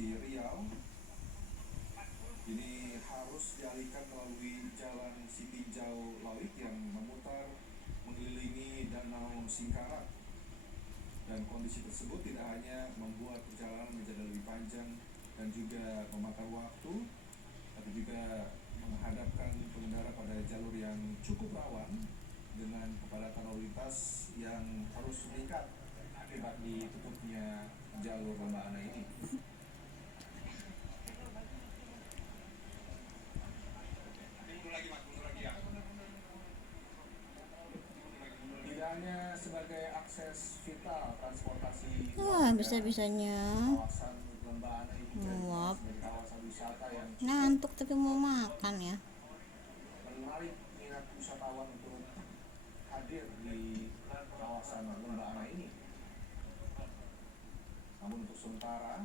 Provinsi Riau ini harus dialihkan melalui jalan Sitinjau Lawik yang memutar mengelilingi Danau Singkarak. Dan kondisi tersebut tidak hanya membuat perjalanan menjadi lebih panjang dan juga memakan waktu, tapi juga menghadapkan pengendara pada jalur yang cukup rawan dengan kepadatan lalu lintas yang harus meningkat akibat ditutupnya jalur Lembah Ana ini. Tidak hanya sebagai akses vital transportasi Bisa-bisanya kawasan Lembah Ana ini juga sebagai kawasan wisata yang ngantuk tapi mau makan ya. menarik minat wisatawan untuk hadir di kawasan Lembah Ana ini. Namun untuk sementara